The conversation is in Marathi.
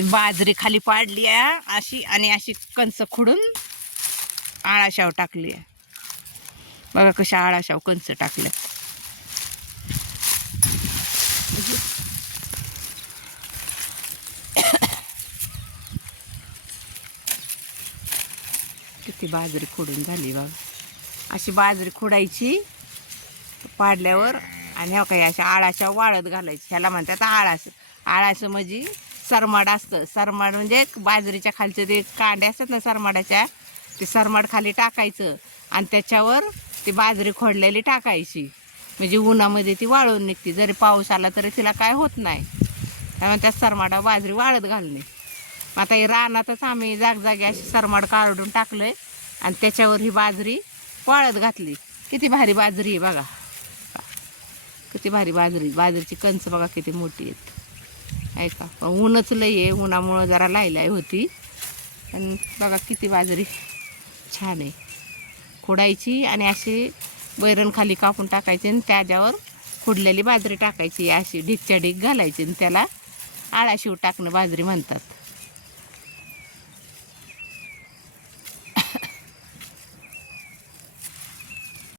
बाजरी खाली पाडली आहे अशी आणि अशी कंच खोडून आळाशाव टाकली आहे. बघा कशा आळाशाव कंच टाकल्या किती बाजरी खोडून झाली बघा. अशी बाजरी खोडायची पाडल्यावर आणि हो काही अशा आळाशाव वाळत घालायची. ह्याला म्हणतात आळास. आळाचं म्हणजे सरमाड असतं. सरमाड म्हणजे बाजरीच्या खालचे ते कांडे असतात ना सरमाडाच्या ते सरमाड खाली टाकायचं आणि त्याच्यावर ती बाजरी खोडलेली टाकायची. म्हणजे उन्हामध्ये ती वाळून निघते. जरी पाऊस आला तरी तिला काय होत नाही. त्यामुळे त्या सरमाडा बाजरी वाळत घालणे. मग आता हे रानातच आम्ही जागजागी अशी सरमाड काढून टाकलं आहे आणि त्याच्यावर ही बाजरी वाळत घातली. किती भारी बाजरी आहे बघा. किती भारी बाजरी. बाजरीची कंच बघा किती मोठी आहेत. ऐका. पण ऊनच लई आहे उन्हामुळं जरा लायलाय होती. पण बघा किती बाजरी छान आहे. खोडायची आणि अशी बैरण खाली कापून टाकायची आणि त्याच्यावर खुडलेली बाजरी टाकायची अशी ढिगच्या ढीग घालायची आणि त्याला आळाशिव टाकणं बाजरी म्हणतात.